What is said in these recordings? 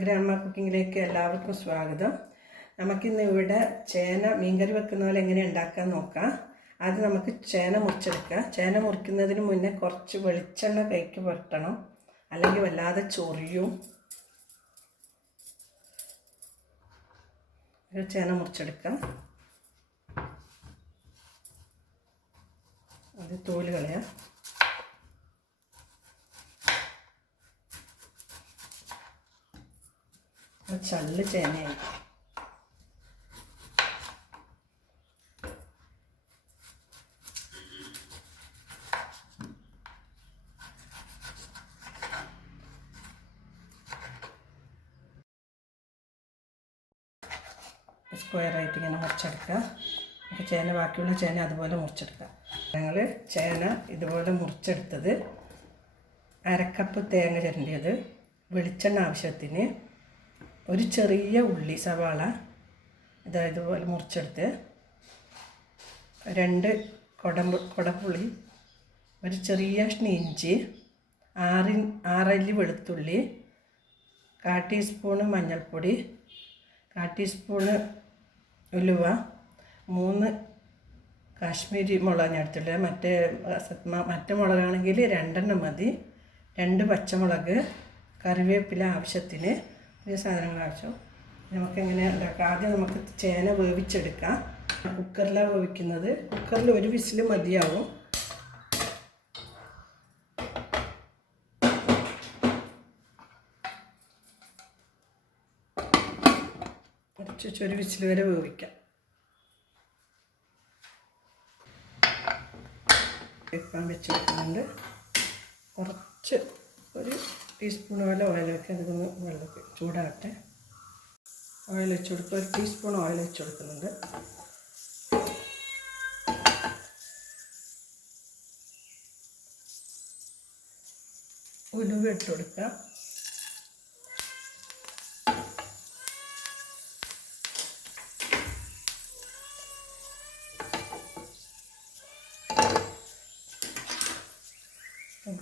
ഗ്രാമ കുക്കിങ്ങിലേക്ക് എല്ലാവർക്കും സ്വാഗതം. നമുക്കിന്ന് ഇവിടെ ചേന മീൻകറി വെക്കുന്ന പോലെ എങ്ങനെ ഉണ്ടാക്കാൻ നോക്കാം. ആദ്യം നമുക്ക് ചേന മുറിച്ചെടുക്കാം. ചേന മുറിക്കുന്നതിന് മുന്നേ കുറച്ച് വെളിച്ചെണ്ണ കൈക്ക് പുരട്ടണം, അല്ലെങ്കിൽ വല്ലാതെ ചൊറിയും. ഒരു ചേന മുറിച്ചെടുക്കാം. അത് തോല് കളയാം. ചള്ള് ചേനയാണ്. സ്ക്വയറായിട്ട് ഇങ്ങനെ മുറിച്ചെടുക്കുക. ചേന ബാക്കിയുള്ള ചേന അതുപോലെ മുറിച്ചെടുക്കുക. ഞങ്ങൾ ചേന ഇതുപോലെ മുറിച്ചെടുത്തത്, അരക്കപ്പ് തേങ്ങ ചിരണ്ടിയത്, വെളിച്ചെണ്ണ ആവശ്യത്തിന്, ഒരു ചെറിയ ഉള്ളി സവാള ഇതുപോലെ മുറിച്ചെടുത്ത്, 2 കൊടപ്പുളി, ഒരു ചെറിയ ഇഞ്ചി, 6 അല്ലി വെളുത്തുള്ളി, 1/4 ടീസ്പൂണ് മഞ്ഞൾപ്പൊടി, 1/4 ടീസ്പൂണ് ഉലുവ, 3 കാശ്മീരി മുളക് ഞാൻ എടുത്തിട്ടുള്ളത്. മറ്റേ മുളകാണെങ്കിൽ 2 മതി, 2 പച്ചമുളക്, കറിവേപ്പില ആവശ്യത്തിന്, ഈ സാധനങ്ങൾ ആവശ്യം. നമുക്കെങ്ങനെ ഉണ്ടാക്കാം? ആദ്യം നമുക്ക് ചേന വേവിച്ചെടുക്കാം. കുക്കറിലാണ് വേവിക്കുന്നത്. കുക്കറിൽ 1 വിസിൽ മതിയാവും. കുറച്ച് 1 വിസിൽ വരെ വേവിക്കാം. വെക്കാൻ വെച്ച് വെക്കുന്നുണ്ട്. കുറച്ച് 1 ടീസ്പൂൺ പോലെ ഓയിൽ വയ്ക്കുക. അതൊന്ന് വെള്ളത്തിൽ ചൂടാകട്ടെ. ഓയിൽ വെച്ച് കൊടുക്കുക. 1 ടീസ്പൂൺ ഓയിൽ വെച്ച് കൊടുക്കുന്നുണ്ട്. ഉലുവ ഇട്ട് കൊടുക്കുക.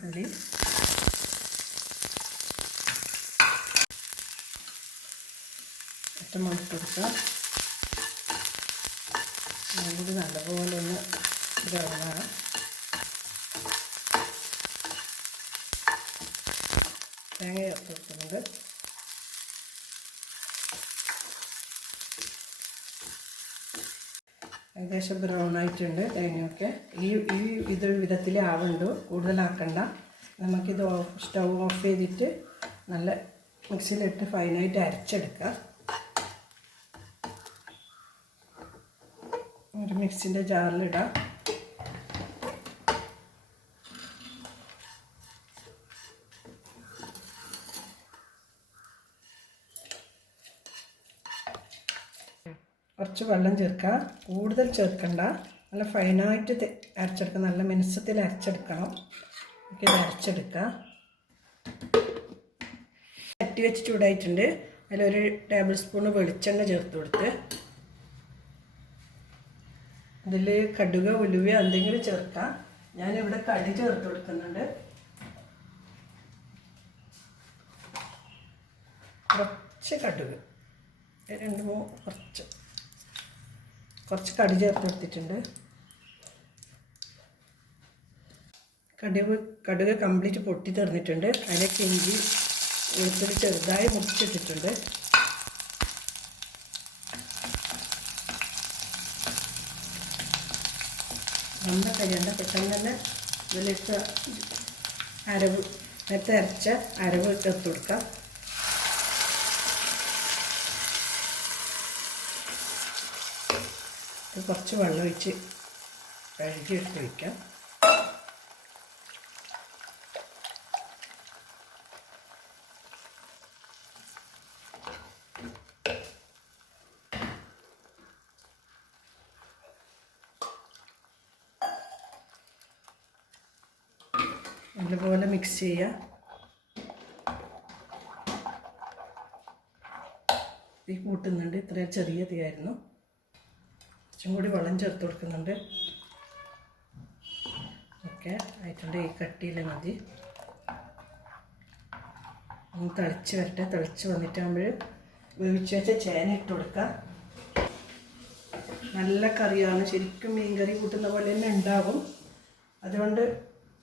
ഉള്ളി, പച്ചമുളക് കൊടുക്കുക. കൂടി നല്ലപോലെ ഒന്ന് ഇതാകാം. തേങ്ങ ചേർത്ത് കൊടുക്കുന്നുണ്ട്. ഏകദേശം ബ്രൗൺ ആയിട്ടുണ്ട് തേങ്ങയൊക്കെ. ഈ വിധത്തിൽ ആവുന്നുണ്ട്, കൂടുതലാക്കണ്ട. നമുക്കിത് സ്റ്റൗ ഓഫ് ചെയ്തിട്ട് നല്ല മിക്സിയിലിട്ട് ഫൈനായിട്ട് അരച്ചെടുക്കാം. ഒരു മിക്സിൻ്റെ ജാറിലിടാം. കുറച്ച് വെള്ളം ചേർക്കുക, കൂടുതൽ ചേർക്കണ്ട. നല്ല ഫൈനായിട്ട് അരച്ചെടുക്കുക, നല്ല മിനുസത്തിൽ അരച്ചെടുക്കണം. ഇത് അരച്ചെടുക്കുക. ചട്ടി വെച്ച് ചൂടായിട്ടുണ്ട്. അതിലൊരു ടേബിൾ സ്പൂൺ വെളിച്ചെണ്ണ ചേർത്ത് കൊടുത്ത്, ഇതിൽ കടുക് ഉലുവ എന്തെങ്കിലും ചേർക്കാം. ഞാനിവിടെ കടി ചേർത്ത് കൊടുക്കുന്നുണ്ട്. കുറച്ച് കടുക്, 2-3 കുറച്ച് കടി ചേർത്ത് കൊടുത്തിട്ടുണ്ട്. കടുക് കംപ്ലീറ്റ് പൊട്ടി തീർന്നിട്ടുണ്ട്. അതിലേക്ക് ഇഞ്ചി വെളുത്തുള്ളി ചെറുതായി മുറിച്ചിട്ടിട്ടുണ്ട്. നന്ന കഴിയണ്ട, പെട്ടെന്ന് തന്നെ ഇതിലേക്ക് നേരത്തെ അരച്ച അരവ് ചേർത്ത് കൊടുക്കാം. കുറച്ച് വെള്ളം ഒഴിച്ച് കഴുകിയെടുത്ത് വയ്ക്കാം. നല്ലപോലെ മിക്സ് ചെയ്യുക. തീ കൂട്ടുന്നുണ്ട്. ഇത്രയും ചെറിയ തീയായിരുന്നു. കുറച്ചും കൂടി വെള്ളം ചേർത്ത് കൊടുക്കുന്നുണ്ട്. ഓക്കെ ആയിട്ടുണ്ട്. ഈ കട്ടിയിൽ മതി. ഒന്ന് തിളച്ച് വരട്ടെ. തിളച്ച് വന്നിട്ടാകുമ്പോൾ വേവിച്ച് വെച്ച ചേന ഇട്ട് കൊടുക്കാം. നല്ല കറിയാണ്, ശരിക്കും മീൻ കറി കൂട്ടുന്ന പോലെ തന്നെ ഉണ്ടാകും. അതുകൊണ്ട്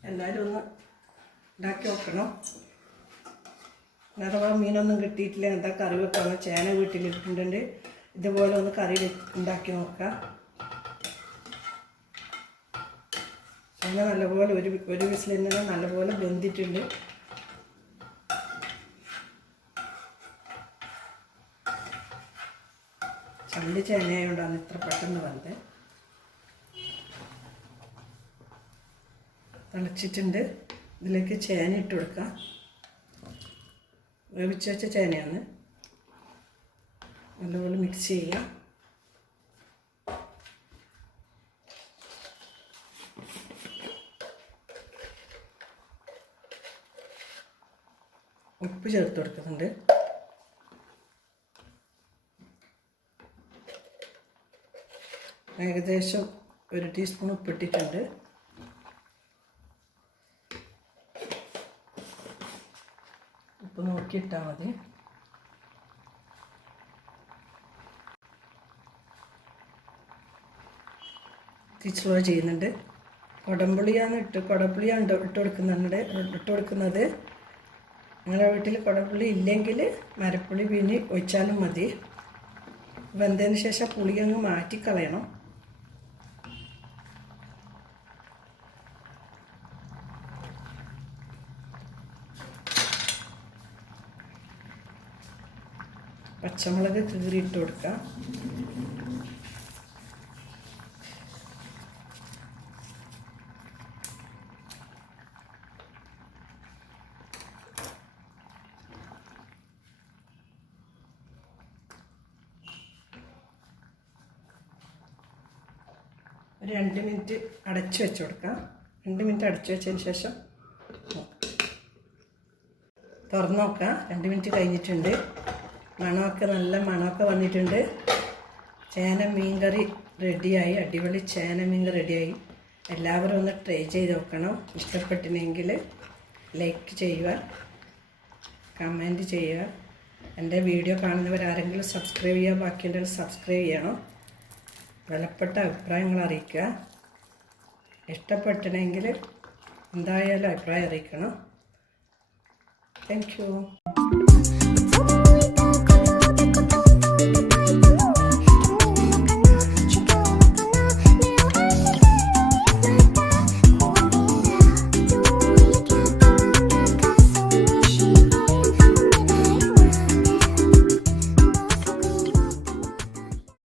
എല്ലാവരും ഒന്ന് ഉണ്ടാക്കി നോക്കണം. അഥവാ മീനൊന്നും കിട്ടിയിട്ടില്ല, എന്താ കറി വെക്കണം, ചേന വീട്ടിലിട്ടിട്ടുണ്ട്, ഇതുപോലെ ഒന്ന് കറി ഉണ്ടാക്കി നോക്കാം. ചേന നല്ലപോലെ ഒരു വിസിൽ തന്നെ നല്ലപോലെ വെന്തിട്ടുണ്ട്. ചണ്ടി ചേനയായതുകൊണ്ടാണ് ഇത്ര പെട്ടെന്ന് വന്നത്. തിളച്ചിട്ടുണ്ട്. ഇതിലേക്ക് ചേന ഇട്ട് കൊടുക്കാം. വേവിച്ച് വെച്ച ചേനയാണ്. നല്ലപോലെ മിക്സ് ചെയ്യാം. ഉപ്പ് ചേർത്ത് കൊടുക്കുന്നുണ്ട്. ഏകദേശം 1 ടീസ്പൂൺ ഉപ്പിട്ടിട്ടുണ്ട്. ഉപ്പ് നോക്കിയിട്ടാൽ മതി. സ്ലോ ചെയ്യുന്നുണ്ട്. കുടംപുളിയാണ് ഇട്ട് കൊടുക്കുന്നത്. നിങ്ങളുടെ വീട്ടിൽ കുടംപുളി ഇല്ലെങ്കിൽ മരപ്പുളി പിന്നെ ഒഴിച്ചാലും മതി. വെന്തതിന് ശേഷം പുളി അങ്ങ് മാറ്റിക്കളയണം. പച്ചമുളക് കീറിയിട്ട് കൊടുക്കാം. ഒരു 2 മിനിറ്റ് അടച്ചു വെച്ച് കൊടുക്കാം. 2 മിനിറ്റ് അടച്ചു വെച്ചതിന് ശേഷം തുറന്ന് നോക്കാം. 2 മിനിറ്റ് കഴിഞ്ഞിട്ടുണ്ട്. മണമൊക്കെ നല്ല മണമൊക്കെ വന്നിട്ടുണ്ട്. ചേന മീൻകറി റെഡിയായി. അടിപൊളി ചേന മീൻകറി റെഡിയായി. എല്ലാവരും ഒന്ന് ട്രൈ ചെയ്ത് നോക്കണം. ഇഷ്ടപ്പെട്ടില്ലെങ്കിൽ ലൈക്ക് ചെയ്യുക, കമൻറ്റ് ചെയ്യുക. എൻ്റെ വീഡിയോ കാണുന്നവരാരെങ്കിലും സബ്സ്ക്രൈബ് ചെയ്യുക, ബാക്കിയുണ്ടെങ്കിൽ സബ്സ്ക്രൈബ് ചെയ്യണം. വിലപ്പെട്ട അഭിപ്രായങ്ങൾ അറിയിക്കുക. ഇഷ്ടപ്പെട്ടില്ലെങ്കിൽ എന്തായാലും അഭിപ്രായം അറിയിക്കണം. Thank you.